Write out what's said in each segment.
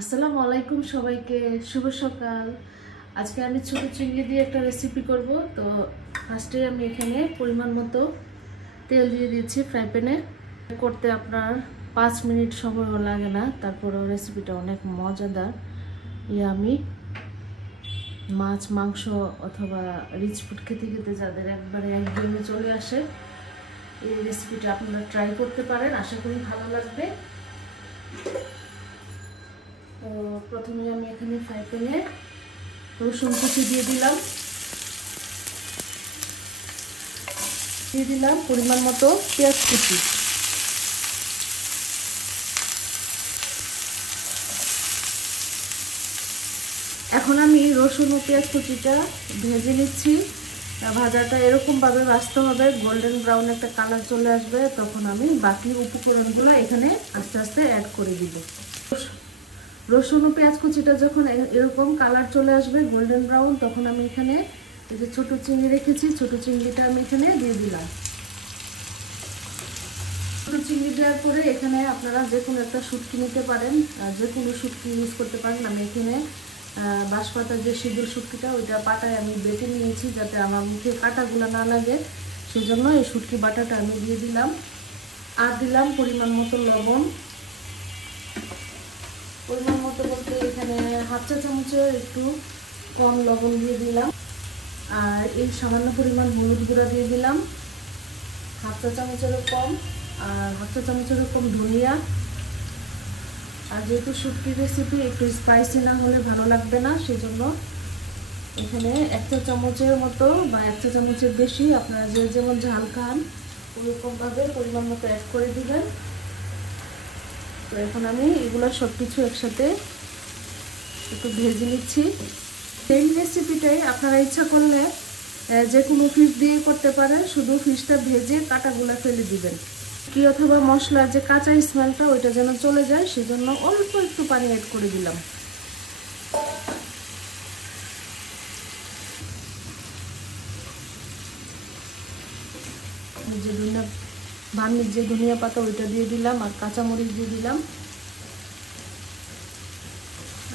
আসসালামু আলাইকুম সবাইকে, শুভ সকাল। আজকে আমি ছোট চিংড়ি দিয়ে একটা রেসিপি করব। তো ফার্স্টে আমি এখানে পরিমাণ মতো তেল দিয়ে দিচ্ছি ফ্রাই প্যানে। করতে আপনার 5 মিনিট সময়ও লাগে না, তারপরেও রেসিপিটা অনেক মজাদার। আমি মাছ, মাংস অথবা রিচ ফুড খেতে খেতে যাদের একবারে একদমই চলে আসে, এই রেসিপিটা আপনারা ট্রাই করতে পারেন, আশা করি ভালো লাগবে। তো প্রথমে আমি এখানে ফ্রাই প্যানে রসুন কুচি দিয়ে দিলাম পরিমাণ মতো পেঁয়াজ কুচি। এখন আমি রসুন ও পেঁয়াজ কুচিটা ভেজে নিচ্ছি। ভাজাটা এরকমভাবে ভাজতে হবে, গোল্ডেন ব্রাউন একটা কালার চলে আসবে, তখন আমি বাকি উপকরণগুলো এখানে আস্তে আস্তে অ্যাড করে দিব। রসুন ও পেঁয়াজ কুচিটা যখন এরকম কালার চলে আসবে গোল্ডেন ব্রাউন, তখন আমি এখানে এই যে ছোট চিংড়ি রেখেছি, ছোট চিংড়িটা আমি এখানে দিয়ে দিলাম। ছোট চিংড়ি দেওয়ার পরে এখানে আপনারা যে কোনো একটা শুটকি নিতে পারেন, যে কোনো শুটকি ইউজ করতে পারেন। আমি এখানে বাঁশপাতার যে সিঁদুর শুটকিটা, ওইটা পাটায় আমি বেটে নিয়েছি যাতে আমার মুখে কাঁটাগুলো না লাগে, সেজন্য এই শুটকি বাটাটা আমি দিয়ে দিলাম। আর দিলাম পরিমাণ মতো লবণ। পরিমাণ মতো বলতে এখানে হাফ চা চামচের একটু কম লবণ দিয়ে দিলাম। আর এই সামান্য পরিমাণ হলুদ গুঁড়া দিয়ে দিলাম, হাফ চা চামচেরও কম। আর হাফ চা চামচেরও কম ধনিয়া। আর যেহেতু শুটকির রেসিপি একটু স্পাইসি না হলে ভালো লাগবে না, সেজন্য এখানে 1 চা চামচের মতো বা 1 চা চামচের বেশি, আপনারা যে যেমন ঝাল খান ওরকমভাবে পরিমাণ মতো অ্যাড করে দিবেন। তো এখন আমি এগুলো সব কিছু একসাথে একটু ভেজে নিচ্ছি। সেম রেসিপিটাই আপনারা ইচ্ছা করলে যে কোনো ফিশ দিয়ে করতে পারেন, শুধু ফিশটা ভেজে কাঁটাগুলো ফেলে দিবেন। কি অথবা মশলার যে কাঁচা স্মেলটা ওইটা যেন চলে যায়, সেজন্য অল্প একটু পানি অ্যাড করে দিলাম। যে ভার্মির যে ধনিয়া পাতা ওইটা দিয়ে দিলাম, আর কাঁচামরিচ দিয়ে দিলাম,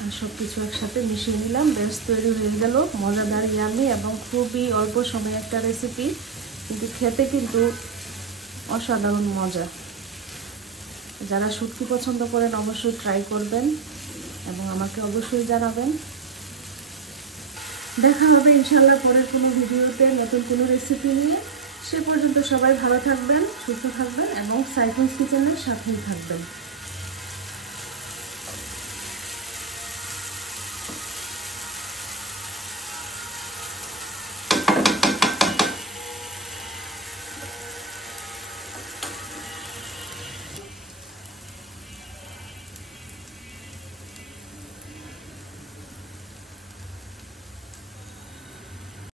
আর সব কিছু একসাথে মিশিয়ে নিলাম। বেশ তৈরি হয়ে গেল মজাদার, ইয়ামি এবং খুবই অল্প সময়ে একটা রেসিপি, কিন্তু খেতে কিন্তু অসাধারণ মজা। যারা শুটকি পছন্দ করেন অবশ্যই ট্রাই করবেন এবং আমাকে অবশ্যই জানাবেন। দেখা হবে ইনশাআল্লাহ পরের কোনো ভিডিওতে নতুন কোনো রেসিপি নিয়ে। সে পর্যন্ত সবাই ভালো থাকবেন, সুস্থ থাকবেন এবং সাইফুনস কিচেনের সাথেই থাকবেন।